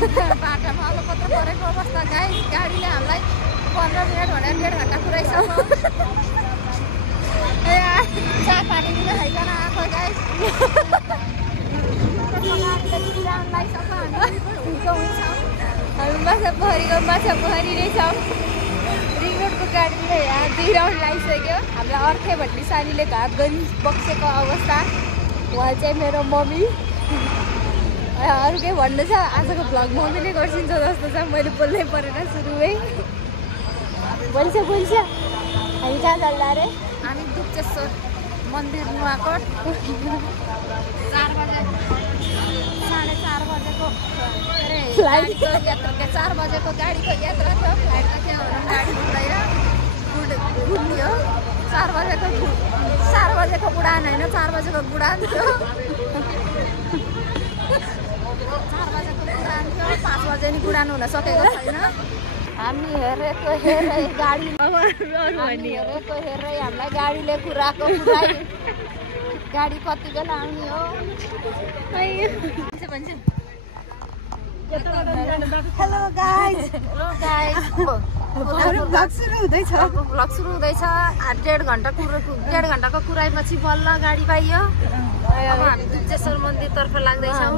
बाटोमा अलपत्र परेको अवस्था गाइस। गाडीले हामीलाई 15 मिनट भनेर 1.5 घन्टा पुऱ्याइसक्यो। चिया पानी पनि खाइकन आएको गाइस। हामी माछा पोखरी नै छौँ। रिङ रोडको गाडीले यहाँ 2 राउन्ड लगाइसक्यो। हामीलाई अर्थे भन्ने सानीले घात गरी बक्सेको अवस्था। उहाँ चाहिँ मेरो मम्मी। अरू केही भन्नु छ? आजको भ्लग मम्मीले गर्छिन्छ जस्तो छ। मैले बोल्नै परेन सुरुमै। बोल्छ हामी कहाँ जाँदा अरे? हामी दुप्चेश्वर मन्दिर नुवाकोट। 4 बजे 4:30 बजेको फ्लाइटको यात्रा 4 बजेको गाडीको यात्रा थियो। फ्लाइटमा चाहिँ गाडी उड्दैन गुड्यो। 4 बजेको उडान होइन 4 बजेको गुडान थियो। 4 बजेको उडान थियो। 5 बजे नि गुडान हुन सकेको छैन। हामी हेरेको गाडी हेरेको हामीलाई गाडीले कुराको कुराई। गाडी कति बेला आउने हो? Hello guys. भ्लग सुरु हुँदैछ। 1.5 घन्टाको कुराइपछि बल्ल गाडी पाइयो। अब हामी दुप्चेश्वर मन्दिरतर्फ लाग्दैछौँ।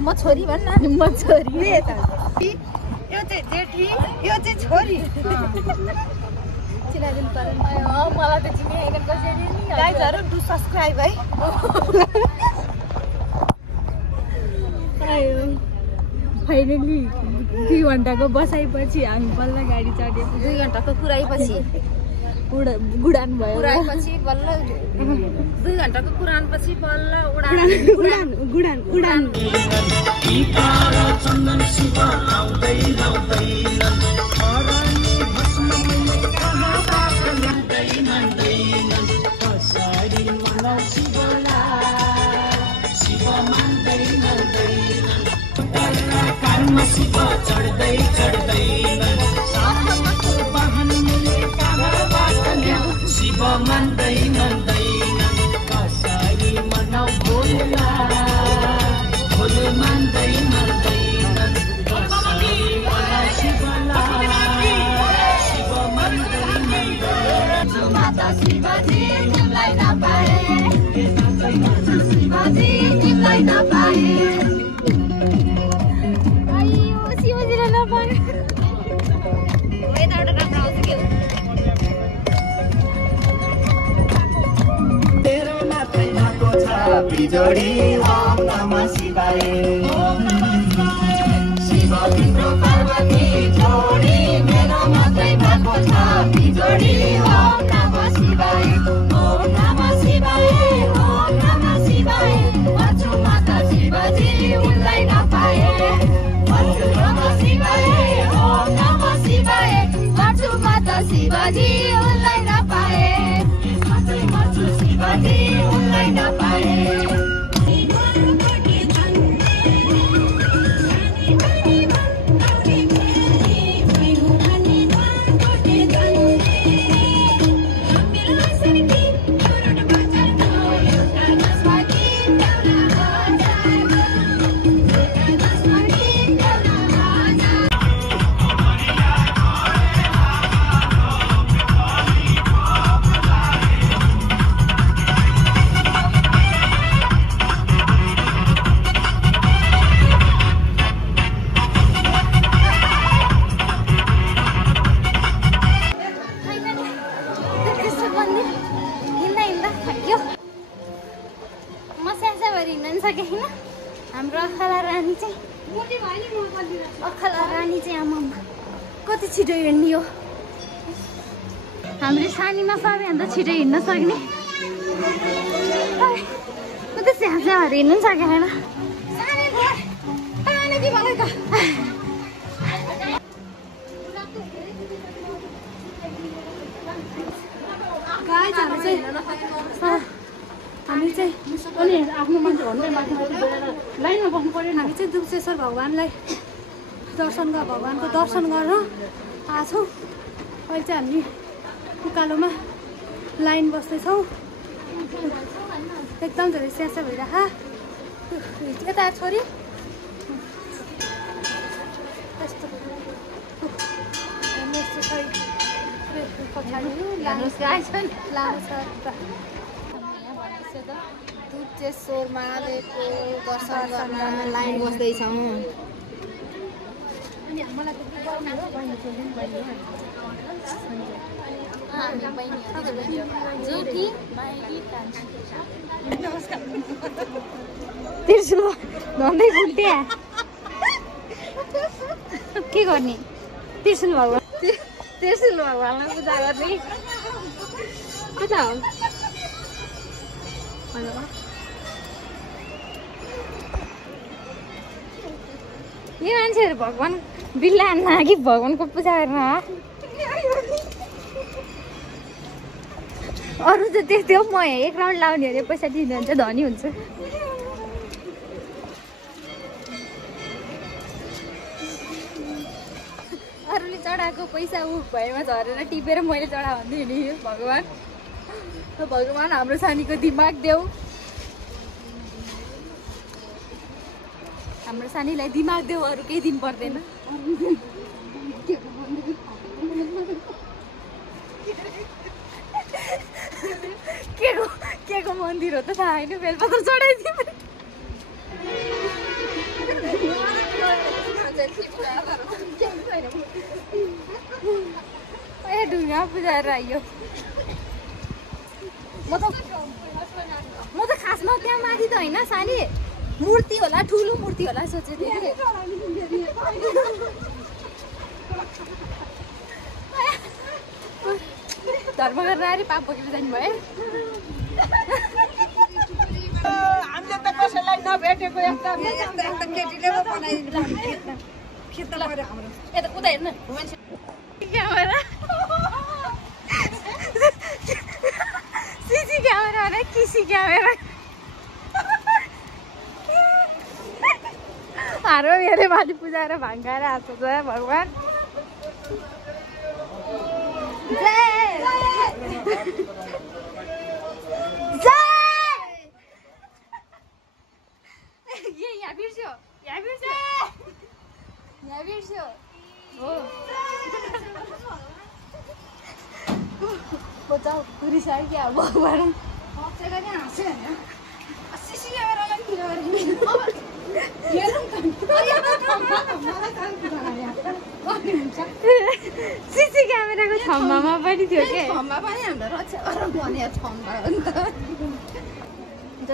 म छोरी भन्न। म छोरी यो चाहिँ जेठी यो चाहिँ छोरी। चिनाइदिनु पर्यो। मलाई त चिनाइकन कसरी नि गाइजहरु डु सब्स्क्राइब है। फाइनली 2 घन्टाको बसाइपछि हामी बल्ल गाडी चढ्यो। 2 घन्टाको कुराइपछि गुडान भयो। कुराइपछि बल्ल 2 घन्टाको कुरानपछि बल्ल उडान। जोड़ी ओम नमः शिवाय। शिव तिम्रो पार्वती जोड़ी मेरो मात्रै भएको छ बिजोडी। ओम नमः शिवाय ओम नमः शिवाय ओम नमः शिवाय। बच्चु माता शिवजी उनलाई नपाए। बच्चु नमः शिवाय ओम नमः शिवाय। बच्चु माता शिवजी उनलाई नपाए। बच्चु शिवजी उनलाई नपाए। हाम्रो अखला रानी चाहिँ आमा कति छिटो हिँड्ने हो। हामीले सानीमा सबैभन्दा छिटो हिँड्न सक्ने। म त स्याहाहरू हिँड्नु सकेन। हामी चाहिँ आफ्नो मान्छे भन्दै माथि लाइनमा बस्नु पर्यो। हामी चाहिँ दुप्चेश्वर भगवान्लाई भगवान्को दर्शन गर्न आएको छौँ। अहिले चाहिँ हामी उकालोमा लाइन बस्दैछौँ। एकदम धेरै स्यासा भइरह यता छोरी यस्तो पछाडि लामो छ यहाँ भनेपछि त दुधेश्वर महादेवको दर्शन गर्न लाइन बस्दैछौँ मलाई त्रिशुल धन्दै उल्टे के गर्ने त्रिशुल भगवानलाई पूजा गर्ने के त हो यो मान्छेहरू भगवान बिल्ला हान्न कि भगवानको पूजा गर्न अरू त त्यो म एक राउन्ड लाउने अरे पैसा दिँदा हुन्छ धनी हुन्छ अरूले चढाएको पैसा ऊ भएमा झरेर टिपेर मैले चढायो भन्दै नि भगवान हाम्रो सानीको दिमाग देऊ हाम्रो सानीलाई दिमाग देऊ अरू केही दिन पर्दैन के को मन्दिर हो त थाहा होइन बेलपत्र चढाइदियो ए ढुङ्गा पुजाएर आइयो म त खासमा त्यहाँ माथि त होइन सानी मूर्ति होला ठुलो मूर्ति होला सोचेको थिएँ धर्म गरेर आएर पाप बोकेर जानु भयो हामीले त कसैलाई नभेटेको यता केटीले पो बनाइदिनु खेत गरे हाम्रो यता उता हेर्नु क्यामेरा सिसी क्यामेरा र किसी क्यामेरा हारो मेरो माथि पूजाएर भाङ्गाएर हाँस्छ भगवान सिसी क्यामेराको छम्बामा पनि थियो के छम्बा पनि हाम्रो रक्षा गरेर बनिया छम्बा हो नि त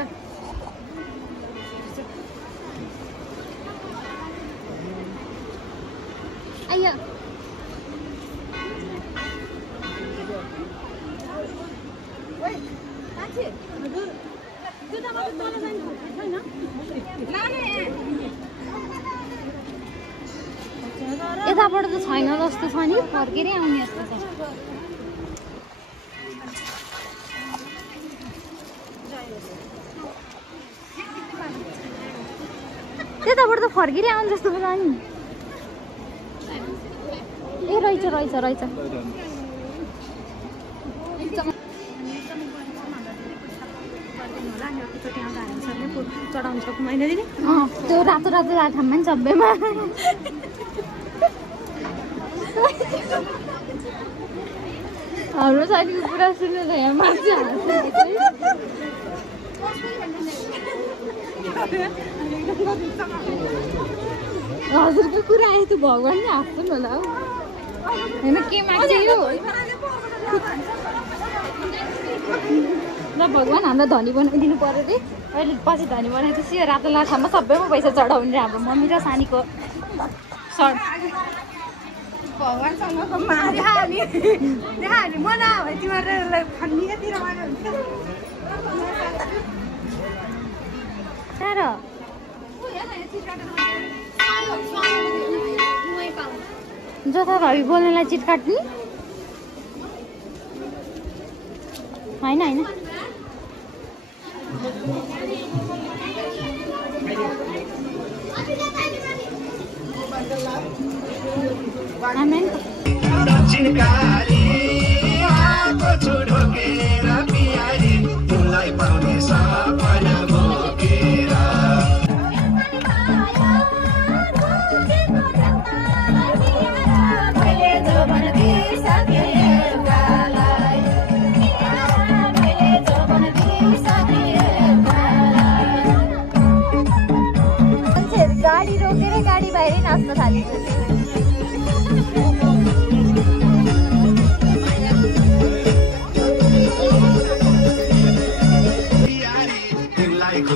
आइया यताबाट त छैन जस्तो छ नि फर्केरै आउने जस्तो छ त्यताबाट त फर्केरै आउने जस्तो पो छ नि ए रहेछ रहेछ रहेछ चढाउनु सक्नु होइन दिदी त्यो रातो रातो ठाउँमा नि सबैमा हाम्रो साथीको कुरा सुनेर यहाँ मान्छे हजुरको कुरा आयो त भगवान् नै हाँस्छन् होला हौ होइन के माग्छ यो ल भगवान् हामीलाई धनी बनाइदिनु पर्यो रे अहिले पछि धनी बनाएपछि यो रातो लाठामा सबैमा पैसा चढाउने हाम्रो मम्मी र सानीको सर्ट भगवानसँगको माया नि म नभए तिमीहरूलाई फन्नीतिर मार्यो जथा भावी बोल्नेलाई चिट काट्ने होइन होइन चिनकारी आको छु ढोकेर पियारी तिमीलाई पाउने सब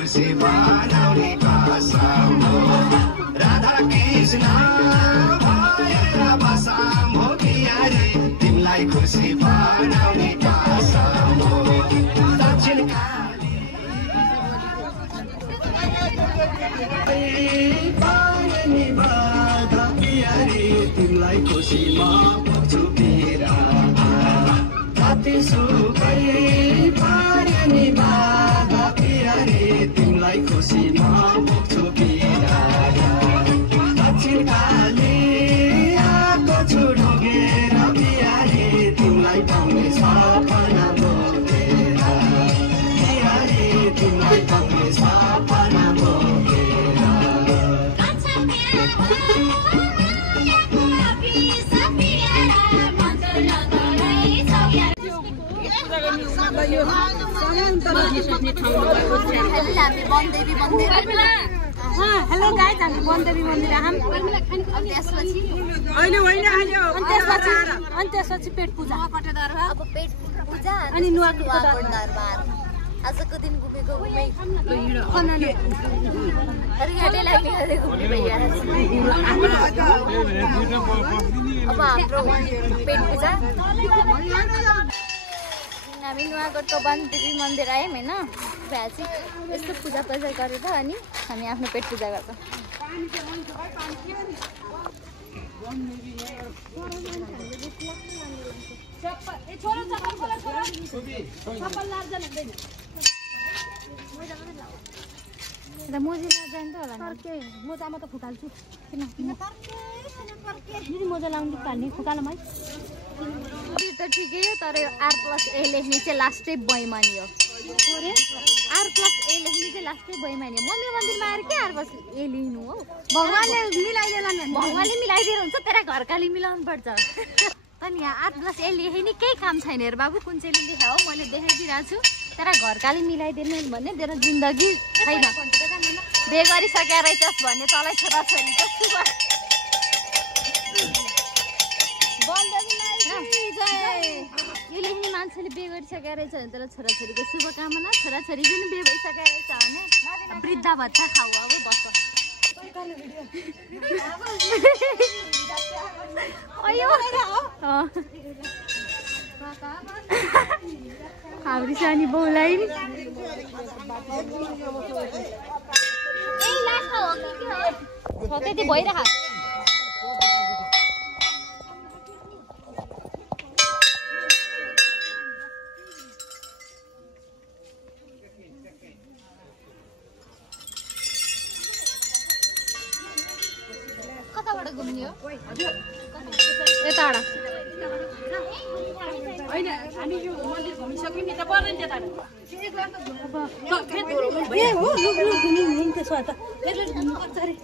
खुसी बनाउने कसम हो राधा कृष्ण भएर बसाम हो बिहारी तिमीलाई खुसी बनाउने कसम हो दक्षिण काली पानी बाधा बिहारी तिमीलाई खुसी म पुग्छु पिरा कति सुखै पानी बाधा बिहारी तिमीलाई खुसी म पुग्छु पिरा दक्षिण काली आएको छु ढोगेर बिहारी तिमीलाई पाउने सपना बोकेर बिहारी तिमीलाई पाउने सपना बोकेर हेलो गाइज हामी वनदेवी मन्दिर आम त्यसपछि पेट पूजा अनि नुवाकोट दरबार आजको दिन घुमेको अब हाम्रो पेट पूजा हामी नुवाकोटको वनदेवी मन्दिर आयौँ होइन भ्याची यस्तो पूजा गरेर अनि हामी आफ्नो पेट पूजा गर्छौँ मोजा जान्छ होला मोजामा त फुकाल्छु किन मोजा लाउनु फाल्ने फुकालम है त ठिकै हो तर R+A लेख्ने चाहिँ लास्टै बैमानी हो R+A लेख्ने चाहिँ लास्टै बैमानी हो मम्मी मन्दिरमा आएर के R+A लेख्नु हो भगवानले मिलाइदिएर हुन्छ तेरा घरकाली मिलाउनु पर्छ अनि यहाँ R+A लेखे नि केही काम छैन हेर बाबु कुन चाहिँ लेखा हो मैले देखाइदिइरहेको छु तेरा घरकाली मिलाइदिनु भन्ने तेरो जिन्दगी छैन बे गरिसकेर रहेछस् भन्ने तँलाई छोराछोरीको शुभ यो लेख्ने मान्छेले बे गरिसकेर रहेछ भने तर छोराछोरीको शुभकामना छोराछोरी पनि बे भइसकेर रहेछ भने वृद्ध भत्ता खाऊ अब बस हाम्री सानी बाउलाई त्यति भइरह कताबाट घुम्ने हो यताबाट हैन हामी यो मन्दिर घुमिसक्यौँ नि त पर्दैन त्यताबाट ए हो लुक घुम्नु हुन्छ छ त फेरि घुम्नु पर्छ रे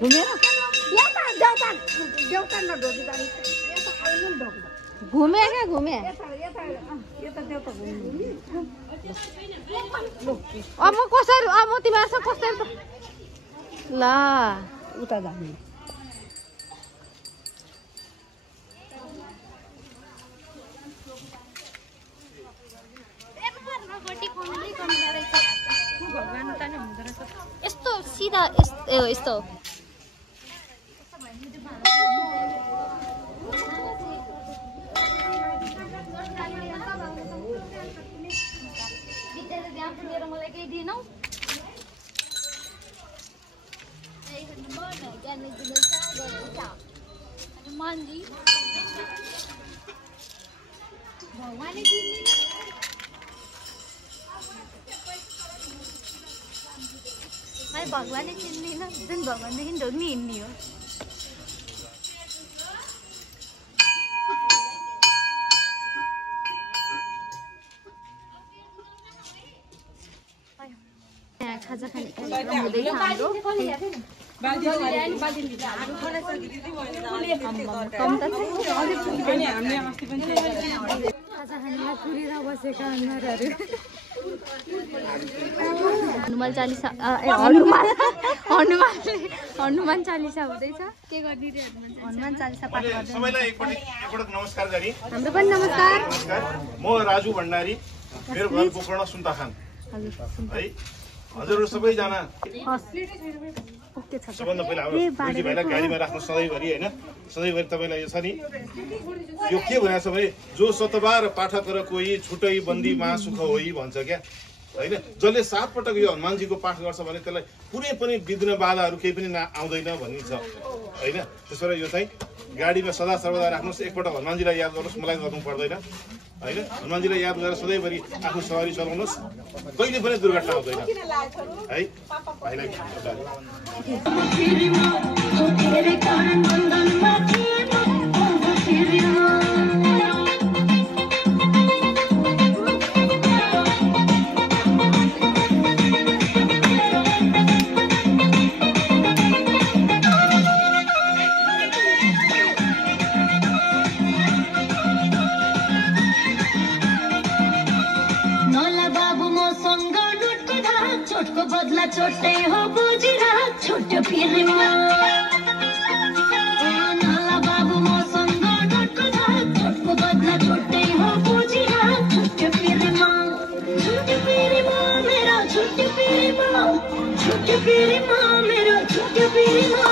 घुमेर यता देउता न ढोकी जाने यता आइनु ढोकी घुमे क्या घुमे यता देउता घुम्नु अब म कसरी अब म तिमीहरुसँग कसरी ल उता जाने यस्तो सिधा यस्तो मलाई केही दिनौ मान्जी भगवानले भगवानले चिन्दैन जुन भगवानदेखि ढोग्ने हिँड्ने हो खाजा खाने कार्यक्रम हुँदैछ हाम्रो खाजा खानेमा कुरेर बसेका अनुहारहरू हनुमान चालिसा हनुमान चालिसा हुँदैछ। के गर्ने रे हनुमान चालिसा पाठ गर्दै सबैलाई एकपटक नमस्कार गरी हाम्रो पनि नमस्कार। म राजु भण्डारी, मेरो घर गोकर्ण सुन्ताखान है। हजुरहरू सबैजना सबभन्दा पहिला अब बुढी भाइलाई गाडीमा राख्नु सधैँभरि होइन, सधैँभरि तपाईँलाई यसरी यो के भनेको छ भने जो सतबार पाठक र कोही छुटै बन्दी मा सुख होइ भन्छ क्या होइन। जसले 7 पटक यो हनुमानजीको पाठ गर्छ भने त्यसलाई कुनै पनि विघ्न बाधाहरू केही पनि आउँदैन भनिन्छ होइन। त्यसो भएर यो चाहिँ गाडीमा सदा सर्वदा राख्नुहोस्। एकपटक हनुमानजीलाई याद गर्नुहोस्, मलाई गर्नु पर्दैन होइन। हनुमानजीलाई याद गरेर सधैँभरि आफ्नो सवारी चलाउनुहोस्, कहिले पनि दुर्घटना हुँदैन है। भाइलाई छोटे हो बुझिरा छोटो पिरमा नाला बाबु मसँग डटको छोटको बदला छोटे हो बुझिरा छोटो पिरमा मेरो छोटो पिरमा मेरो छोटो पिरमा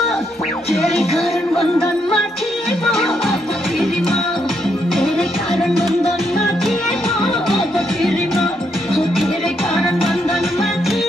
तेरे कारण बन्धन माथि म अब पिरमा तेरे कारण बन्धन माथि म अब पिरमा तेरे कारण बन्धन माथि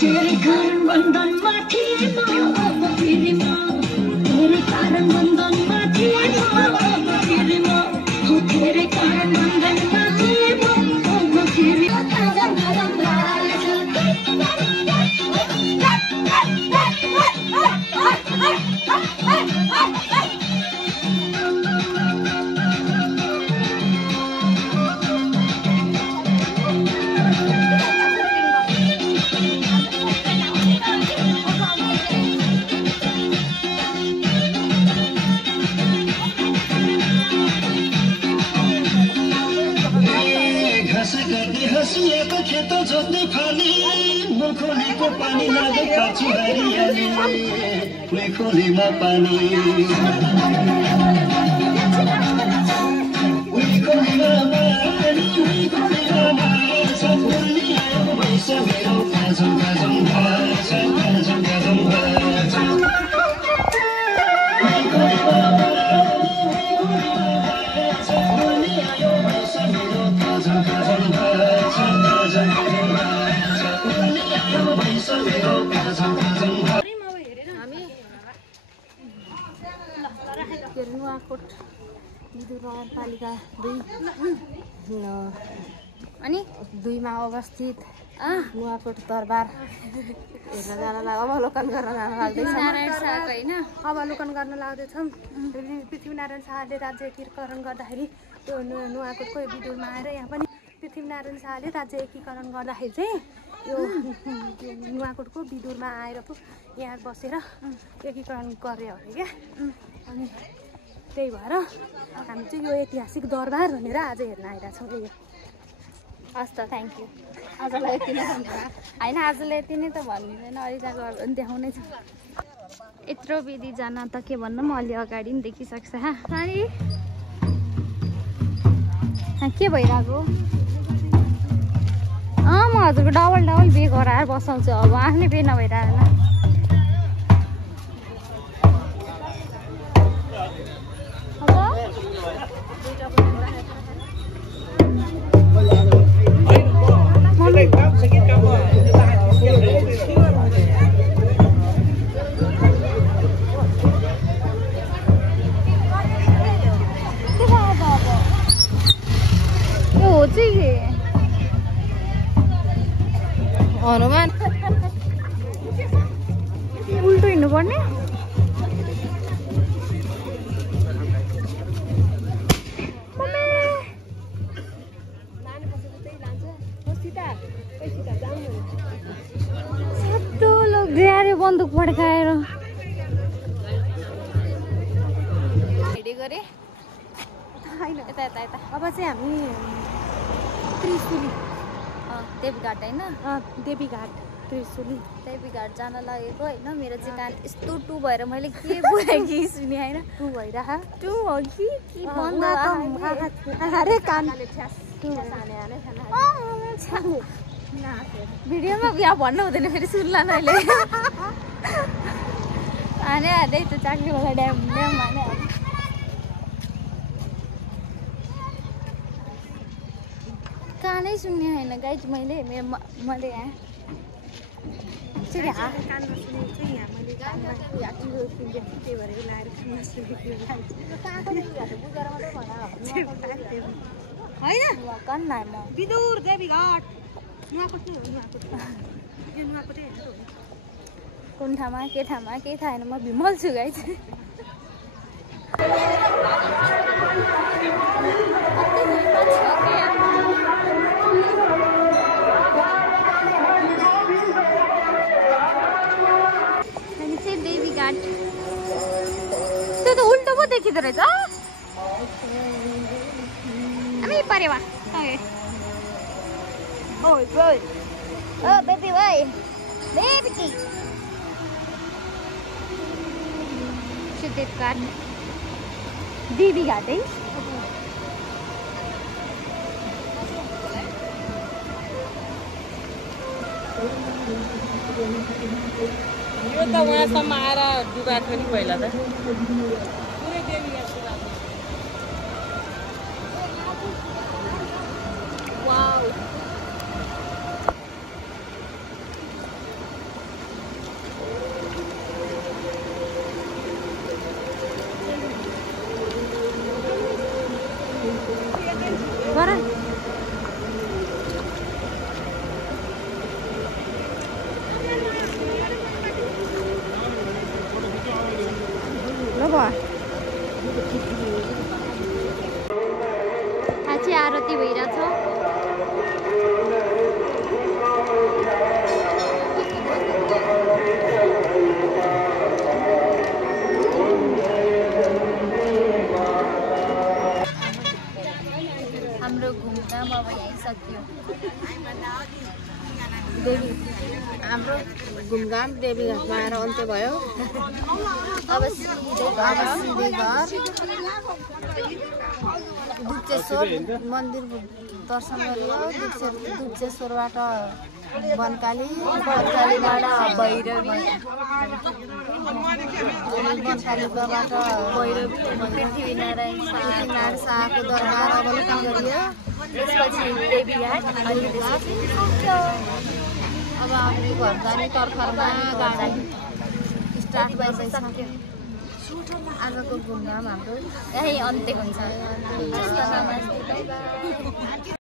तेरे कारण बंधन माथि म अब पिरमा तेरे कारण बंधन माथि म अब पिरमा तेरे कारण बंधन माथि म अब पिरमा हँसिएको खेत जोत्ने फाली खोलेको पानी लागे काछु हरियाली खोलीमा पानी नुवाकोट विद्युत नगरपालिका 2 अनि 2 मा अवस्थित नुवाकोट दरबार हेर्न जानलाई अवलोकन गर्न जान लाग्दैछ। नारायण शाह हैन अवलोकन गर्न लाग्दैछौँ। पृथ्वीनारायण शाहले राज्य एकीकरण गर्दाखेरि त्यो नुवाकोटको विदुरमा आएर यहाँ पनि पृथ्वीनारायण शाहले राज्य एकीकरण गर्दाखेरि चाहिँ यो नुवाकोटको विदुरमा आएर पो यहाँ बसेर एकीकरण गर्यो अरे क्या। अनि त्यही भएर हामी चाहिँ यो ऐतिहासिक दरबार भनेर आज हेर्न आइरहेको छौँ। यो हस् त थ्याङ्क यू। आजलाई यति नै होइन, आजलाई यति नै त भन्दिँदैन, अलिक पनि देखाउनै छ। यत्रो विधि जान त के भन्नु म अलि अगाडि पनि देखिसक्छ। सारी के भइरहेको? म हजुरको डबल बेग गराएर बसाउँछु अब, आफ्नै बेग नभइरहेन। चाहिँ हनुमान उल्टो हिँड्नु पर्ने बन्दुक पड्काएर गरे यता यता यता अब चाहिँ हामी त्रिशुली देवीघाट होइन देवीघाट त्रिशुली देवीघाट जान लागेको होइन मेरो चाहिँ कान यस्तो टु भएर मैले के बोलेँ कि सुने होइन टु भइरह टु हो कि बन्द अरे कान भिडियोमा यहाँ भन्नु हुँदैन फेरि सुन्ला नैले हाने हाल्दै त्यो चाक्रीवाला ड्याम हाने कानै सुन्ने होइन गाइज मैले यहाँ विदुर देवीघाट कुन ठाउँमा के ठाउँमा केही थाहा छैन म भिमल छु गाइज अनि चाहिँ देवीघाट त्यो त उल्टो पो देखिँदो रहेछ हामी परेवा Oi, boy. Oh, baby, boy. Baby. Should घाट देवी घाट है यो त वहाँसम्म आएर डुबाएको नि पहिला त पुरै देवीघाट वाउ आज आरती भइरहेछ हाम्रो घुमघाम अब यहीँ सकियो हाम्रो घुमघाम देवीघाटमा आएर अन्त्य भयो अब दुप्चेश्वर मन्दिर दर्शन गरियो दुप्चेश्वरबाट बनकालीबाट भैरवी बनकालीबाट पृथ्वीनारायण शाहको दरबार अवलोकन गरियो त्यसपछि देवीघाट अब हामी घर जाने तर्खरमा गाडी स्टार्ट भइसक्यो आजको घुमघाम हाम्रो यही अन्त्य हुन्छ